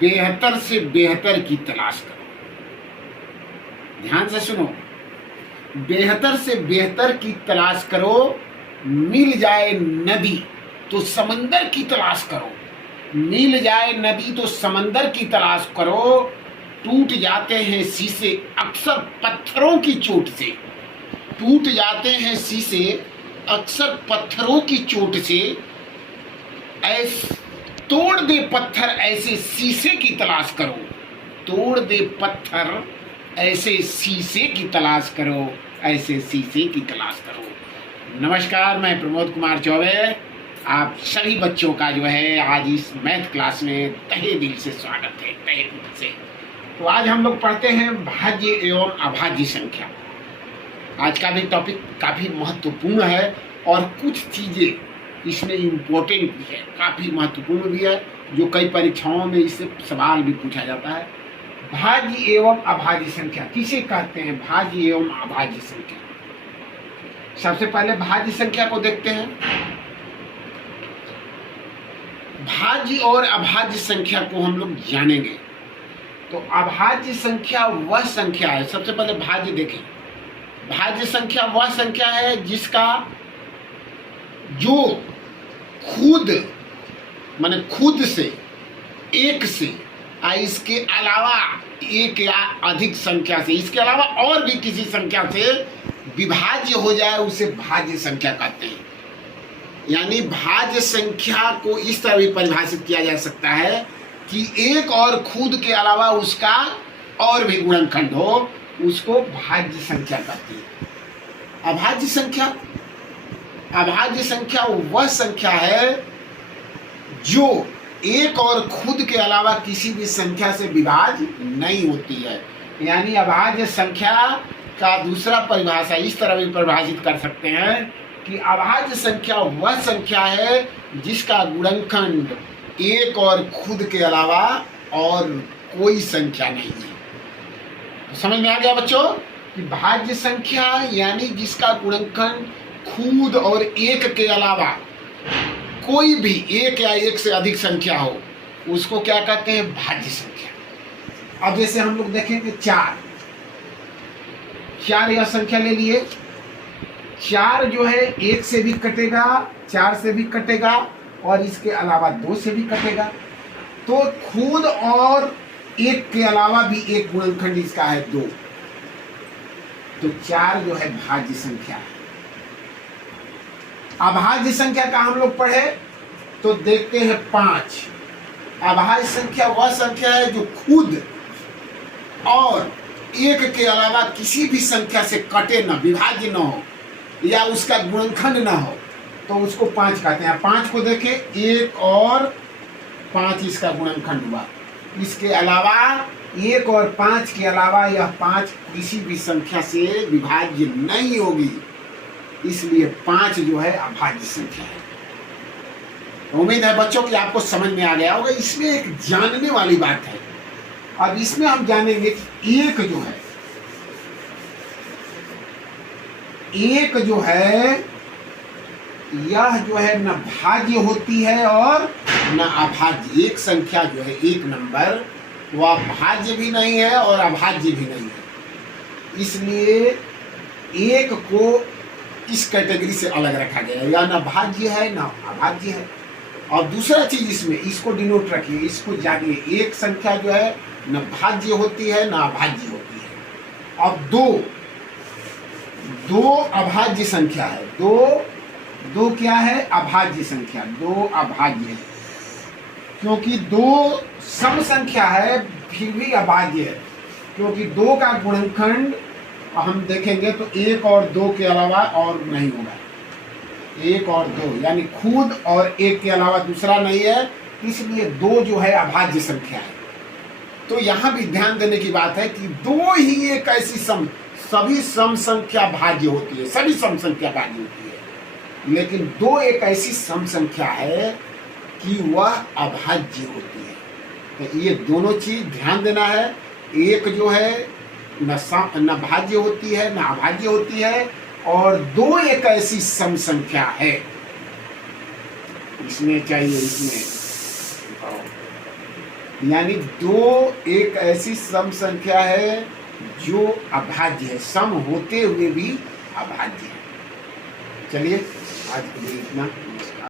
बेहतर से बेहतर की तलाश करो। ध्यान से सुनो, बेहतर से बेहतर की तलाश करो। मिल जाए नदी तो समंदर की तलाश करो। मिल जाए नदी तो समंदर की तलाश करो। टूट जाते हैं शीशे अक्सर पत्थरों की चोट से। टूट जाते हैं शीशे अक्सर पत्थरों की चोट से। तोड़ दे पत्थर ऐसे शीशे की तलाश करो। तोड़ दे पत्थर ऐसे शीशे की तलाश करो। ऐसे शीशे की तलाश करो। नमस्कार, मैं प्रमोद कुमार चौबे आप सभी बच्चों का जो है आज इस मैथ क्लास में तहे दिल से स्वागत है, तहे दिल से। तो आज हम लोग पढ़ते हैं भाज्य एवं अभाज्य संख्या। आज का भी टॉपिक काफ़ी महत्वपूर्ण है और कुछ चीज़ें इसमें इम्पोर्टेंट भी है, काफ़ी महत्वपूर्ण भी है, जो कई परीक्षाओं में इससे सवाल भी पूछा जाता है। भाज्य एवं अभाज्य संख्या किसे कहते हैं? भाज्य एवं अभाज्य संख्या। सबसे पहले भाज्य संख्या को देखते हैं। भाज्य और अभाज्य संख्या को हम लोग जानेंगे। तो अभाज्य संख्या वह संख्या है, सबसे पहले भाज्य देखें। भाज्य संख्या वह संख्या है जिसका जो खुद से एक से इसके अलावा एक या अधिक संख्या से, इसके अलावा और भी किसी संख्या से विभाज्य हो जाए उसे भाज्य संख्या कहते हैं। यानी भाज्य संख्या को इस तरह भी परिभाषित किया जा सकता है कि एक और खुद के अलावा उसका और भी गुणनखंड हो, उसको भाज्य संख्या कहते हैं। अभाज्य संख्या वह संख्या है जो एक और खुद के अलावा किसी भी संख्या से विभाज्य नहीं होती है। यानी अभाज्य संख्या का दूसरा परिभाषा इस तरह भी परिभाषित कर सकते हैं कि अभाज्य संख्या वह संख्या है जिसका गुणनखंड एक और खुद के अलावा और कोई संख्या नहीं है। समझ में आ गया बच्चों कि भाज्य संख्या यानी जिसका गुणनखंड खुद और एक के अलावा कोई भी एक या एक से अधिक संख्या हो, उसको क्या कहते हैं? भाज्य संख्या। अब जैसे हम लोग देखेंगे चार यह संख्या ले लिए। चार जो है एक से भी कटेगा, चार से भी कटेगा और इसके अलावा दो से भी कटेगा। तो खुद और एक के अलावा भी एक गुणनखंड इसका है दो। तो चार जो है भाज्य संख्या है। अभाज्य संख्या का हम लोग पढ़े तो देखते हैं पांच। अभाज्य संख्या वह संख्या है जो खुद और एक के अलावा किसी भी संख्या से कटे न, विभाज्य न हो या उसका गुणनखंड न हो, तो उसको पांच कहते हैं। पांच को देखें, एक और पांच इसका गुणनखंड हुआ। इसके अलावा एक और पांच के अलावा यह पांच किसी भी संख्या से विभाज्य नहीं होगी, इसलिए पांच जो है अभाज्य संख्या है। उम्मीद है बच्चों कि आपको समझ में आ गया होगा। इसमें एक जानने वाली बात है। अब इसमें हम जानेंगे कि एक जो है यह जो है न भाज्य होती है और न अभाज्य। एक संख्या जो है, एक नंबर, वह भाज्य भी नहीं है और अभाज्य भी नहीं है। इसलिए एक को इस कैटेगरी से अलग रखा गया, या न भाज्य है न अभाज्य है। और दूसरा चीज इसमें, इसको डिनोट रखिए, इसको जानिए। एक संख्या जो है न भाज्य होती है न अभाज्य होती है। अब दो अभाज्य संख्या है। दो क्या है? अभाज्य संख्या। दो अभाज्य है क्योंकि दो सम संख्या है फिर भी अभाज्य है, क्योंकि दो का गुणनखंड हम देखेंगे तो एक और दो के अलावा और नहीं होगा। एक और दो यानी खुद और एक के अलावा दूसरा नहीं है, इसलिए दो जो है अभाज्य संख्या है। तो यहाँ भी ध्यान देने की बात है कि दो ही एक ऐसी सभी सम संख्या भाज्य होती है, सभी सम संख्या भाज्य होती है, लेकिन दो एक ऐसी सम संख्या है कि वह अभाज्य होती है। तो ये दोनों चीज ध्यान देना है। एक जो है न भाज्य होती है न अभाज्य होती है, और दो एक ऐसी सम संख्या है। इसमें चाहिए, इसमें। यानी 2 एक ऐसी सम संख्या है जो अभाज्य है, सम होते हुए भी अभाज्य है। चलिए आज के लिए इतना।